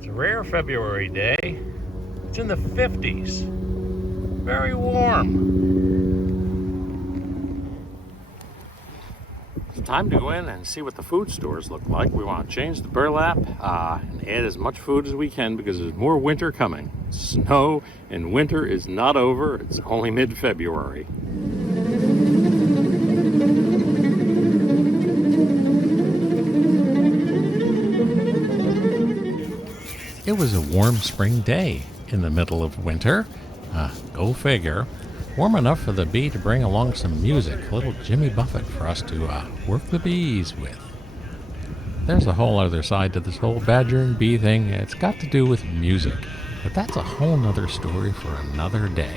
It's a rare February day. It's in the 50s. Very warm. It's time to go in and see what the food stores look like. We want to change the burlap and add as much food as we can because there's more winter coming. Snow and winter is not over. It's only mid-February. It was a warm spring day in the middle of winter. Go figure. Warm enough for the bee to bring along some music, a little Jimmy Buffett for us to work the bees with. There's a whole other side to this whole badger and bee thing. It's got to do with music, but that's a whole nother story for another day.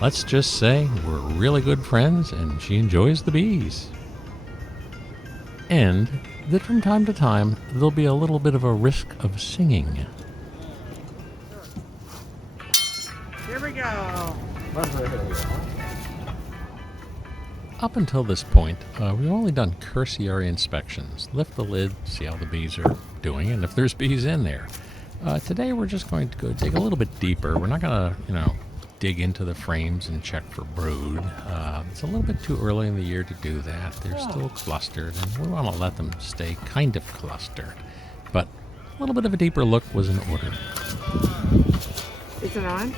Let's just say we're really good friends and she enjoys the bees. And that from time to time, there'll be a little bit of a risk of singing. Here we go. Up until this point, we've only done cursory inspections. Lift the lid, see how the bees are doing, and if there's bees in there. Today we're just going to go dig a little bit deeper. We're not going to, dig into the frames and check for brood. It's a little bit too early in the year to do that. They're still clustered, and we want to let them stay kind of clustered. But a little bit of a deeper look was in order. Is it on?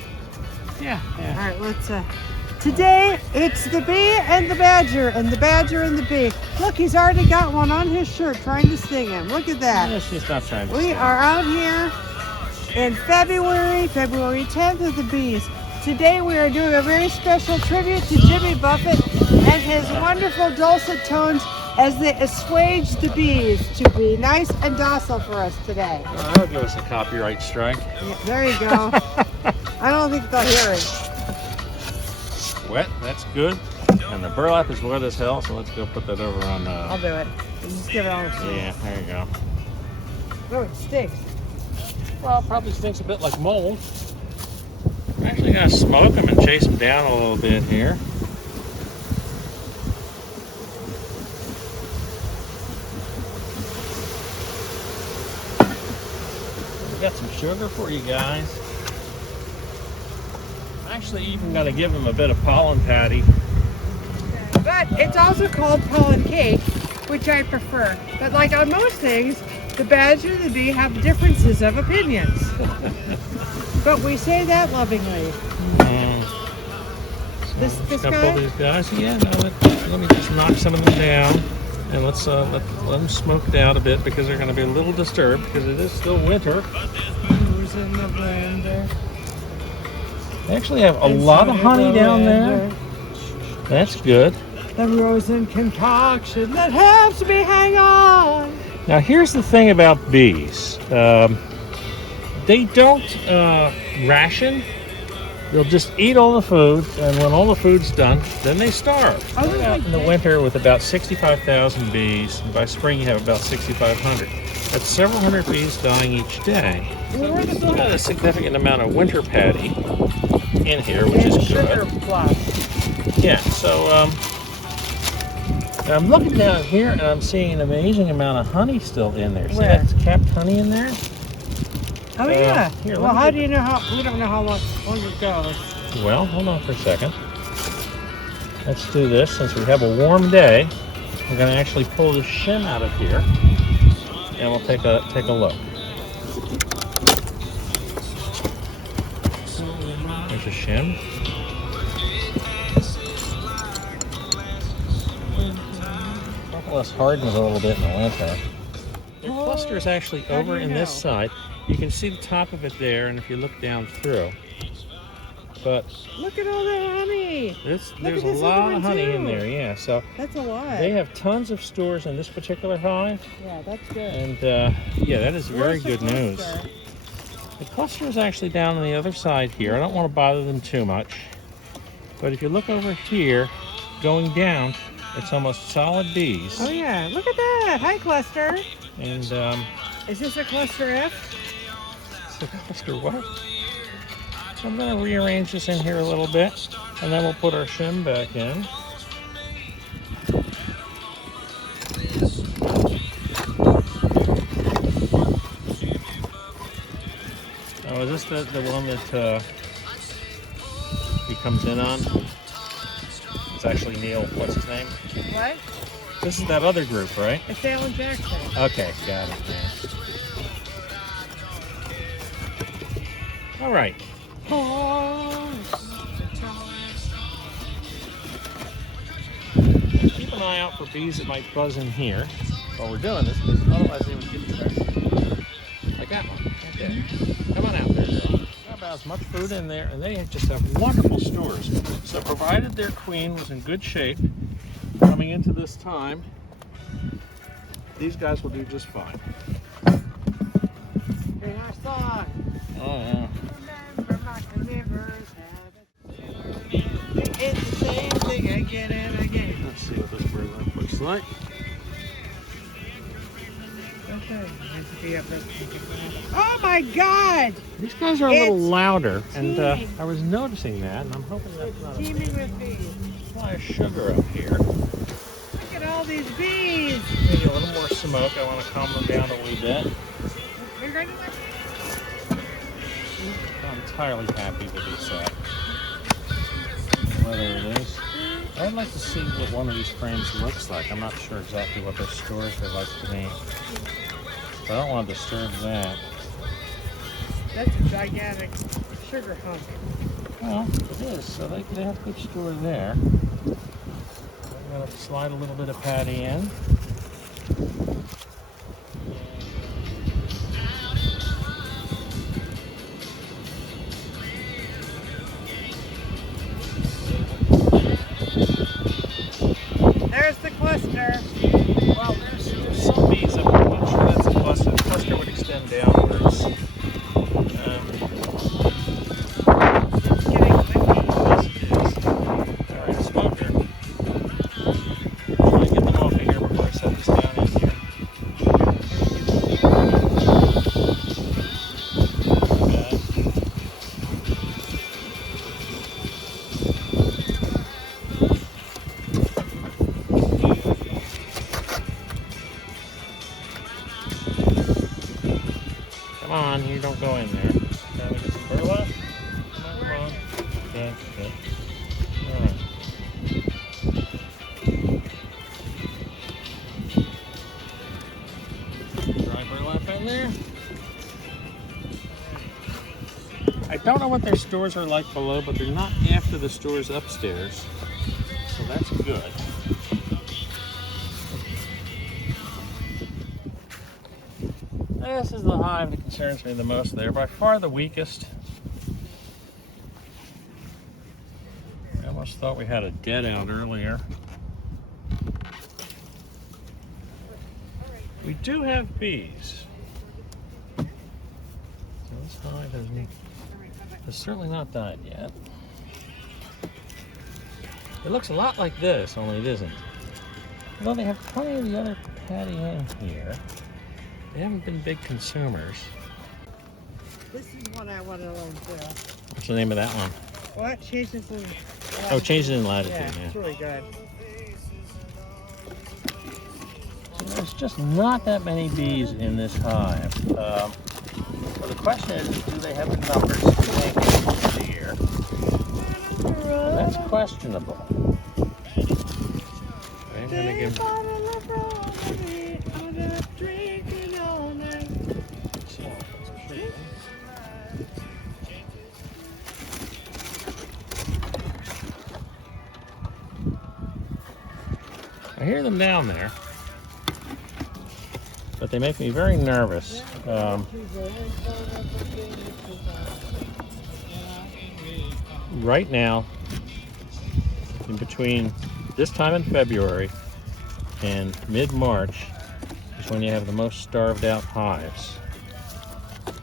Yeah. All right, let's, today it's the bee and the badger and the badger and the bee. Look, he's already got one on his shirt trying to sting him. Look at that. Yeah, she's not trying to We are out here in February 10th with the bees. Today we are doing a very special tribute to Jimmy Buffett and his wonderful dulcet tones as they assuage the bees to be nice and docile for us today. Well, that'll give us a copyright strike. Yeah, there you go. I don't think they'll hear it. Wet, that's good. And the burlap is wet as hell, so let's go put that over on I'll do it. Just give it all a shake. Yeah, there you go. Oh, it stinks. Well, it probably stinks a bit like mold. I'm actually going to smoke them and chase them down a little bit here. We got some sugar for you guys. I'm actually even going to give them a bit of pollen patty. But it's also called pollen cake, which I prefer. But like on most things, the badger and the bee have differences of opinions. But we say that lovingly. This Can I guy? pull these guys? Yeah, no, let me just knock some of them down. And let's let them smoke it out a bit because they're going to be a little disturbed because it is still winter. Who's in the blender? They actually have a lot of honey down there. That's good. The rosin concoction that helps me hang on. Now here's the thing about bees. They don't ration. They'll just eat all the food, and when all the food's done, then they starve. We're out in the winter with about 65,000 bees, and by spring you have about 6,500. That's several hundred bees dying each day. So we've still got a significant amount of winter patty in here, which is sugar good. plus. Yeah, so I'm looking down here and I'm seeing an amazing amount of honey still in there. See Where? that's capped honey in there? Oh yeah. Here, Well, how do you know how? We don't know how long it goes. Well, hold on for a second. Let's do this. Since we have a warm day, we're going to actually pull the shim out of here, and we'll take a look. There's a shim. Less hardens a little bit in the winter. The cluster is actually over in this side. You can see the top of it there, and if you look down through. But look at all that honey. there's a lot of honey in there, yeah. So that's a lot. they have tons of stores in this particular hive. Yeah, that's good. And yeah, that is very good news. The cluster is actually down on the other side here. I don't want to bother them too much. But if you look over here, going down, it's almost solid bees. Oh yeah, look at that. Hi, cluster. And is this a cluster F? cluster what? So I'm going to rearrange this in here a little bit, and then we'll put our shim back in. this the one that he comes in on? It's actually Neil. What's his name? What? This is that other group, right? It's Alan Jackson. Okay, got it. Yeah. All right. Keep an eye out for bees that might buzz in here while we're doing this, because otherwise they would get trapped. Like that one. Okay. Come on out there, girl. Got about as much food in there, and they just have wonderful stores. So provided their queen was in good shape coming into this time, these guys will do just fine. Hey, our song. Oh, yeah. Remember my carnivorous habits. It's the same thing again and again. Let's see what this burlap looks like. Oh my God! These guys are a little It's louder, and teeming. I was noticing that, and I'm hoping that's not a Teeming with bees. supply of sugar up here. Look at all these bees. Maybe a little more smoke. I want to calm them down a wee bit. You're going to I'm entirely happy with this weather it is. I'd like to see what one of these frames looks like. I'm not sure exactly what their stores are like today. But I don't want to disturb that. That's a gigantic sugar hunk. Well, it is. So they have a good store there. I'm going to slide a little bit of patty in. There's the cluster. Well, there's some bees up here. I'm not sure that's a cluster. The cluster would extend downwards. It's getting windy. Yes, it is. All right, smoker. I'm going to get them off of here before I set this down in here. Come on, you don't go in there. Can we get some burlap? Come on. Okay, good. All right. Dry burlap in there. I don't know what their stores are like below, but they're not after the stores upstairs. So that's good. This is the hive that concerns me the most. They're by far the weakest. I almost thought we had a dead out earlier. We do have bees. So this hive has certainly not died yet. It looks a lot like this, only it isn't. Although they have plenty of the other patty in here. They haven't been big consumers. This is one I want to learn too. What's the name of that one? What? Changes in Oh, changes in latitude, Yeah, yeah. it's really good. So there's just not that many bees in this hive. So the question is, do they have the numbers to make it for the year? And that's questionable. I'm going to give... I hear them down there, but they make me very nervous. Right now, in between this time in February and mid-March is when you have the most starved out hives.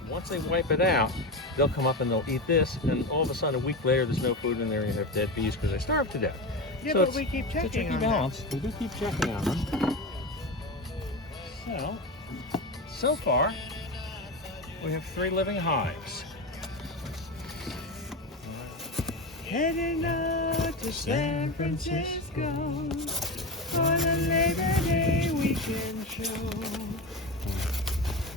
Once they wipe it out, they'll come up and they'll eat this, and all of a sudden a week later there's no food in there and you have dead bees because they starved to death. Yeah, So but we keep it's a checking tricky on balance. We do keep checking on them. So far, we have 3 living hives. Heading out to San Francisco on a Labor Day weekend show.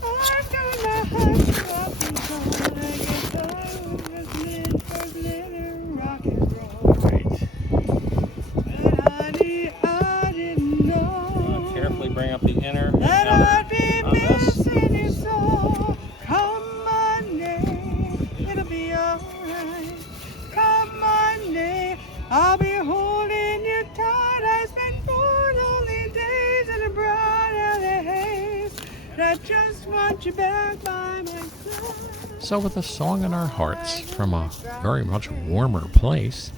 I've got my hustle up and gonna get know Carefully bring up the inner and that outer I'd be on this. missing you so. Come Monday, it'll be alright. Come Monday, I'll be holding you tight. I spent 4 lonely days in a broad alley haze, and I just want you back by my side. So with a song in our hearts from a very much warmer place,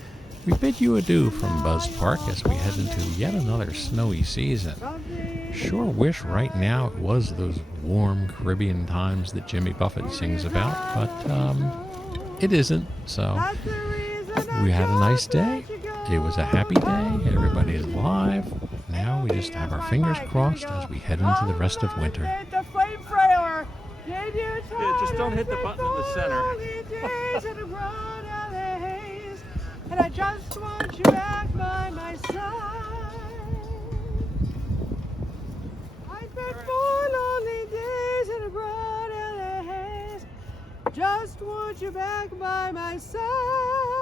we bid you adieu from Buzz Park as we head into yet another snowy season. Sure wish right now it was those warm Caribbean times that Jimmy Buffett sings about, but it isn't. So we had a nice day. It was a happy day. Everybody is alive. Now we just have our fingers crossed as we head into the rest of winter. Yeah, just don't hit the button in the center. And I just want you back by my side. I spent 4 lonely days in a broad LA haze. Just want you back by my side.